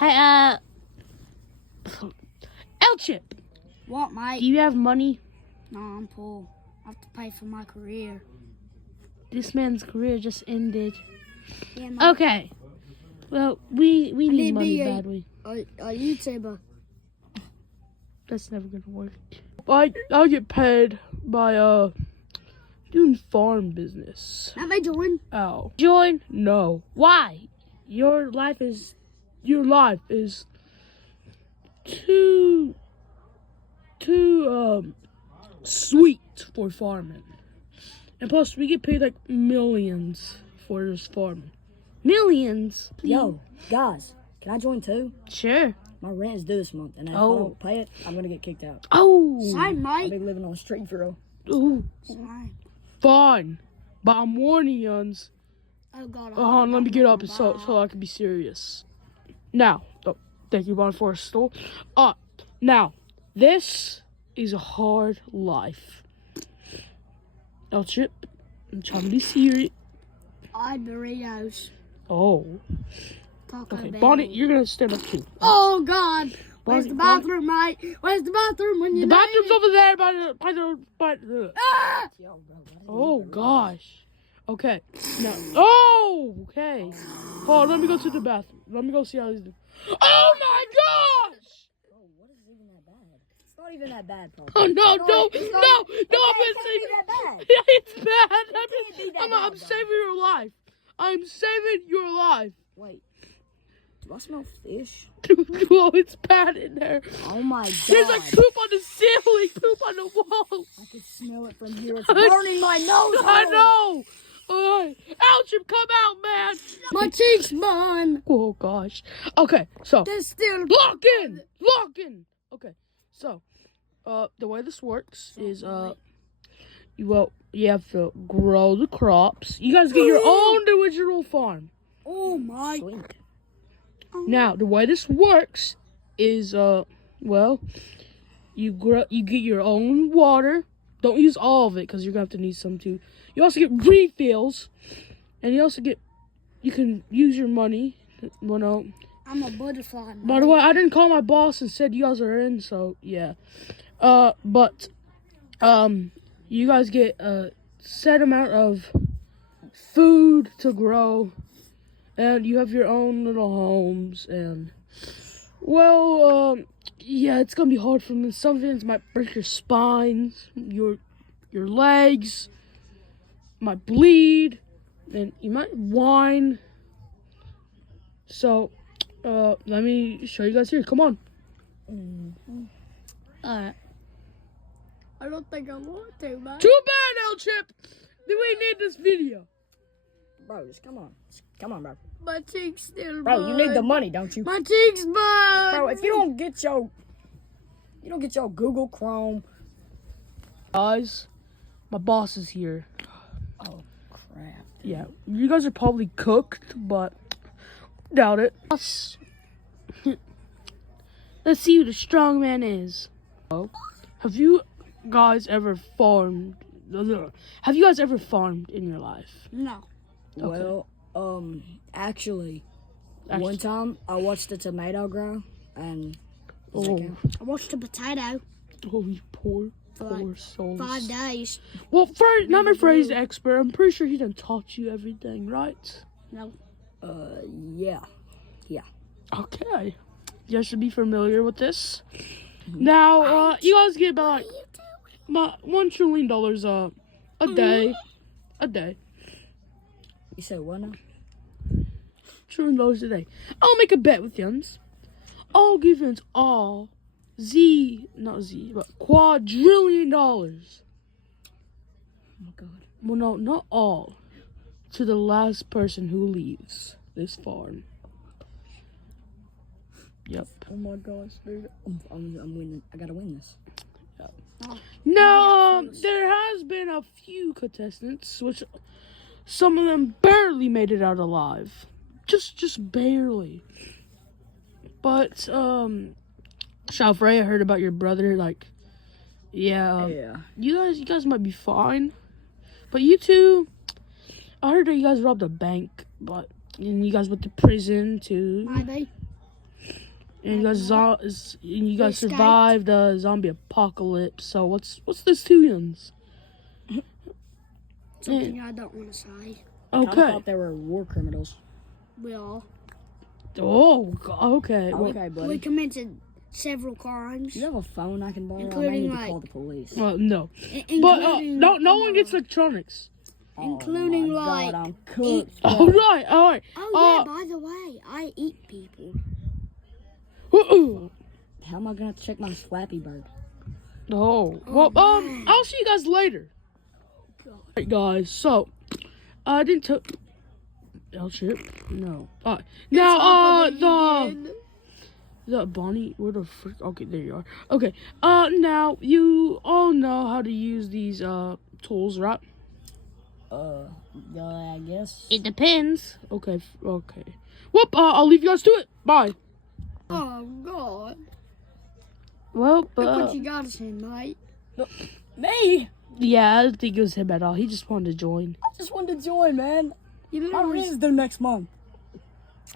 Hey, L-Chip, What, mate? do you have money? No, I'm poor. I have to pay for my career. This man's career just ended. Yeah, mate. Okay. Well, we need need money be a- badly. A YouTuber. That's never gonna work. I get paid by doing farm business. That made you win. Oh. Join? No. Why? Your life is too sweet for farming. And plus we get paid like millions for this farming. Millions? Yo, guys, can I join too? Sure. My rent is due this month, and if I Oh. don't pay it, I'm gonna get kicked out. Oh. Sign, I'll mate. be living on the street for real. Ooh. Sign. Fine. But I'm warning yuns. Oh, God. Hold on, let me get up so I can be serious. Now, thank you, Bon Forrestal. Now, this is a hard life. L-Chip, I'm trying to be serious. I had burritos. Oh. Taco Okay, Bell. Bonnie, you're gonna stand up too. Oh, God. Where's the Bonnie- bathroom, mate? Where's the bathroom when you The need bathroom's it? over there by the. Ah! Yo, bro, what is Oh gosh. Okay. Now. Oh. Okay. Hold on. Let me go to the bathroom. Let me go see how he's doing. Oh my gosh. Bro, what is even that bad? It's not even that bad, bro. Oh no! No! It's No! not- No! It I'm can't gonna be save. that bad. Yeah, it's bad. can't be that I'm bad, though. saving your life. I'm saving your life. Wait, do I smell fish? Whoa, it's bad in there. Oh my god. There's like poop on the ceiling, poop on the wall. I can smell it from here. It's burning my nose. I know. Alright, L-Chip, come out, man. My cheeks burn. Oh gosh. Okay, so They're still. lock in. Okay, so the way this works is you have to grow the crops. You guys get your own individual farm. Oh, my. Sweet. Now, the way this works is, you get your own water. Don't use all of it because you're gonna have to need some too. You also get refills, and you can use your money. Well, no. I'm a butterfly. By the way, I didn't call my boss and said you guys are in, so yeah. But you guys get a set amount of food to grow. And you have your own little homes, and yeah, it's gonna be hard for them. Some things might break your spines, your legs might bleed, and you might whine. So, let me show you guys here. Come on. Alright. I don't think I want to, man. Too bad, L-Chip. Do we need this video? Bro, just come on. Come on, bro. My cheeks still Bro, burn. you need the money, don't you? My cheeks burn. Bro, if you don't get your Google Chrome. Guys, my boss is here. Oh crap. Yeah, you guys are probably cooked, but doubt it. Let's see who the strong man is. Have you guys ever farmed? Have you guys ever farmed in your life? No. Well, actually, one time I watched a tomato grow, and Oh, I watched a potato oh, you poor like souls. 5 days. Well, first, not my phrase expert. I'm pretty sure he done taught you everything, right? No. yeah. Okay, you guys should be familiar with this. Now, you guys get about $1 trillion a day. You said what now? $1 trillion a day. I'll make a bet with yums. I'll give yums all quadrillion dollars. Oh my god. Well, no, not all. To the last person who leaves this farm. Yep. Oh my gosh, dude. I'm winning. I gotta win this. Now, there has been a few contestants, which some of them barely made it out alive. Just barely. But, Shalfrey, I heard about your brother, Yeah. you guys might be fine. But you two, I heard that you guys robbed a bank, and you guys went to prison too. Maybe. And you guys, escaped. survived the zombie apocalypse. So what's this to you? Something I don't want to say. I Okay. thought they were war criminals. We all. Oh, okay. Well, Okay, buddy. We committed several crimes. Do you have a phone I can borrow? I may Including, need to like- call the police. well, no. Including, But no one gets electronics. including, oh my like, God, I'm cooked. All right. Oh, yeah, by the way, I eat people. How am I gonna check my Flappy Bird? Oh, well, I'll see you guys later. Alright, guys, so, I didn't tell... L-ship? No. Now, the Bonnie, where the frick... Okay, there you are. Okay, now, you all know how to use these, tools, right? Yeah, I guess. It depends. Okay. Whoop, I'll leave you guys to it. Bye. Oh, God. Well, Look what you got us in, mate. Me? yeah, I don't think it was him at all. He just wanted to join. I just wanted to join, man. You My literally... rent is due next month.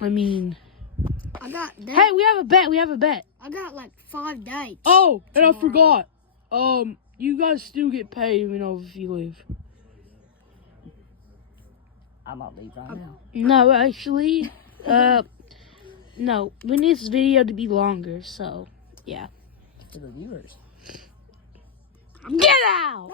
I mean... I got... Hey, we have a bet. I got, like, 5 dates. Oh, and I tomorrow. forgot. You guys still get paid, if you leave. I'm not leave right now. No, actually, no. We need this video to be longer, so, yeah. To the viewers. Get out!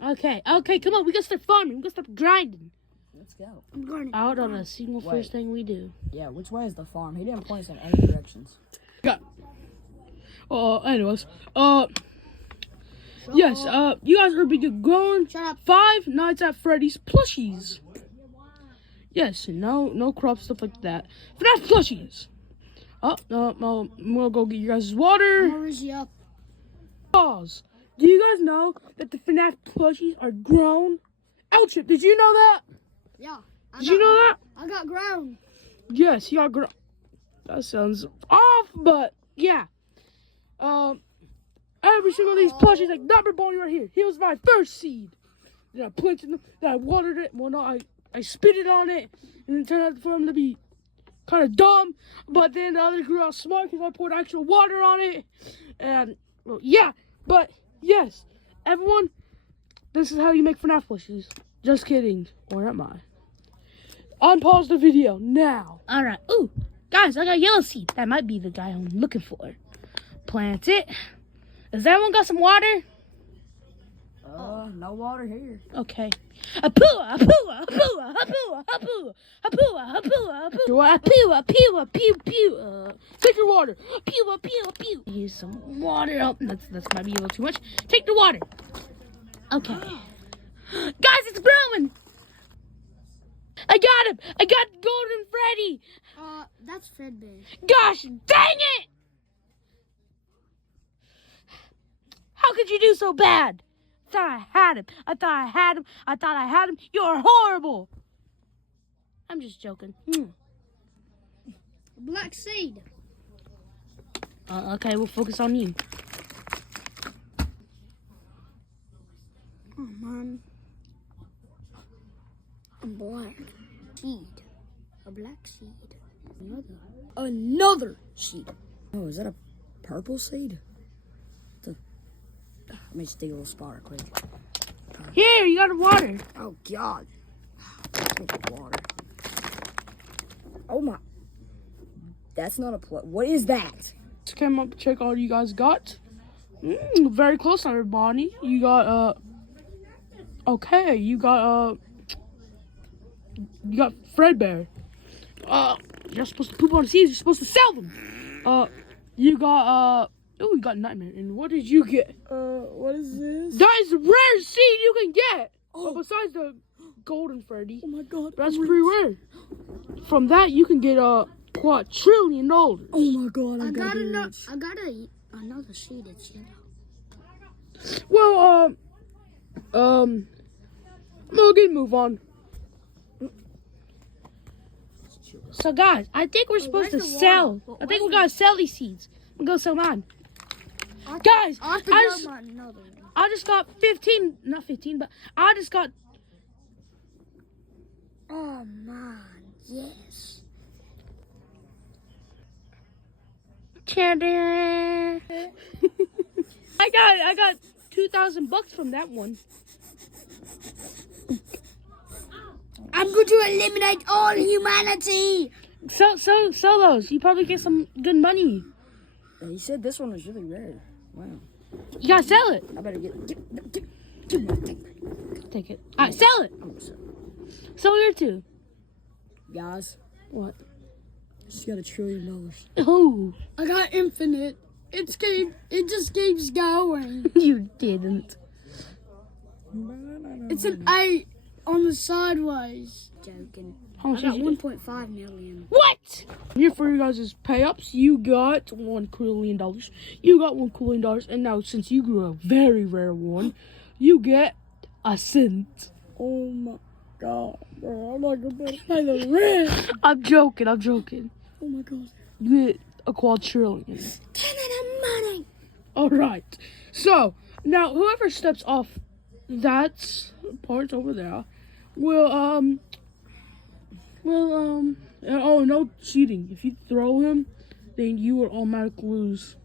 Okay, come on. We gotta start farming. We gotta start grinding. Let's go. I'm going to... Out on a single Wait. first thing we do. Yeah, which way is the farm? He didn't point us in any directions. Anyways, yes, you guys are be going Shut up. 5 Nights at Freddy's plushies. Yes, no crop stuff like that. FNAF plushies. I'm gonna go get you guys water. Where is he up? Pause. Do you guys know that the FNAF plushies are grown? L-Chip, did you know that? Yeah. Did you know that? I got ground. Yes, he got grown. That sounds off, but yeah. Every single of these plushies, like Number Bonnie right here. He was my first seed. Then I planted them. Then I watered it. Well, no, I spit it on it, and it turned out for him to be kind of dumb. But then the others grew out smart because I poured actual water on it. And well, yeah. But yes, everyone, this is how you make FNAF plushies. Just kidding, or am I? Unpause the video now. All right. Ooh, guys, I got yellow seed. That might be the guy I'm looking for. Plant it. Has everyone got some water? No water here. Okay. Apua, apua, apua, apua, apua, apua, apua, apua, apua, apua, pew, pew. Take your water. Pew, pew, pew. Here's some water. Oh, that's might be a little too much. Take the water. Okay. Guys, it's growing. I got him. I got Golden Freddy. That's Fredbear. Gosh, dang it! How could you do so bad? I thought I had him. I thought I had him. You're horrible. I'm just joking. Black seed. Okay, we'll focus on you. Oh, man. A black seed. A black seed. Another seed. Oh, is that a purple seed? Let me just dig a little spot real quick. Here, you got water. Oh, God. Water. Oh, my. That's not a what is that? Just came up to check all you guys got. Very close, everybody. You got, okay, you got Fredbear. You're supposed to poop on the seeds. You're supposed to sell them. You got, oh, you got Nightmare. And what did you get? What is this? That is the rare seed you can get. Oh, besides the Golden Freddy. Oh, my God. That's pretty rare. From that, you can get $250. Oh, my God. I got another seed. It's yellow. Well, we'll get move on. So, guys, I think we're supposed to where's the sell. water? I think we gotta sell these seeds. We'll go sell mine. Guys, I have to grab another one. I just got 15, not 15, but I just got, Oh, man. Yes. Cheddar. I got $2,000 from that one. I'm going to eliminate all humanity. Sell those. You probably get some good money. Yeah, you said this one was really rare. Wow. You gotta sell it. I better give my thing. Take it. Alright, sell it. I'm gonna sell it. Sell your two. Guys, What? she's got $1 trillion. Oh, I got infinite. It just keeps going. you didn't. It's an 8 on the sideways. Joking. How much I got did you get? 1.5 million. What? Here for you guys' pay ups. You got $1 quillion. You got $1 quillion, and now since you grew a very rare one, you get a cent. Oh my god, bro. I'm not gonna pay the rent. I'm joking. Oh my god. You get a quadrillion. Give me the money. All right. So now, whoever steps off that part over there will oh, no cheating. If you throw him, then you will automatically lose.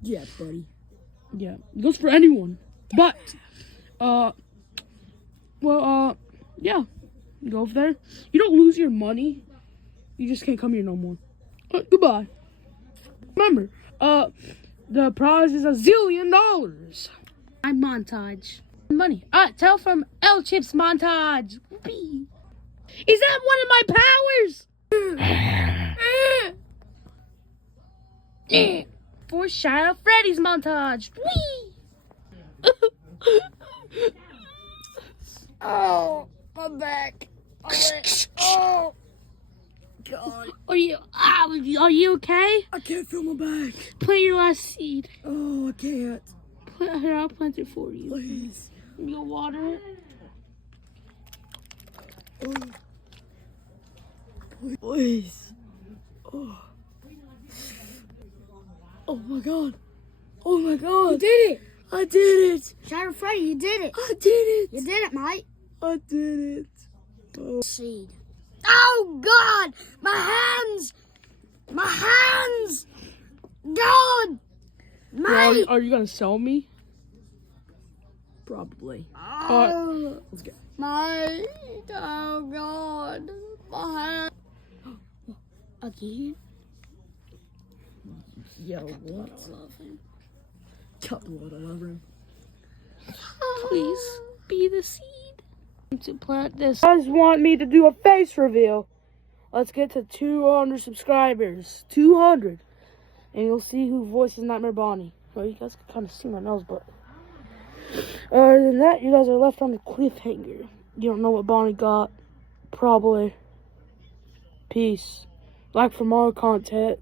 Yeah, buddy. Yeah, it goes for anyone. But yeah, go over there. You don't lose your money. You just can't come here no more. Goodbye. Remember, the prize is $1 zillion. I montage money. Tell from L Chips montage. Whoopee. Is that one of my powers? For Shadow Freddy's montage. Whee! Oh, my back. Oh, God. Are you okay? I can't feel my back. Plant your last seed. Oh, I can't. Here, I'll plant it for you. Please. You'll water it. Oh. Please. Oh. Oh my god. Oh my god. you did it. I did it. Shadow Freddy, you did it. I did it. You did it, mate. I did it. Oh. Seed. Oh, God. My hands. My hands. God. Mate. Are you gonna sell me? Probably. Oh, Let's go. mate. Oh, God. My hands. Again? Yo, what? God, what I love him. Please be the seed to plant this. You guys want me to do a face reveal? Let's get to 200 subscribers. 200. And you'll see who voices Nightmare Bonnie. Well, you guys can kind of see my nose, but other than that, you guys are left on the cliffhanger. You don't know what Bonnie got. Probably. Peace. Like for more content.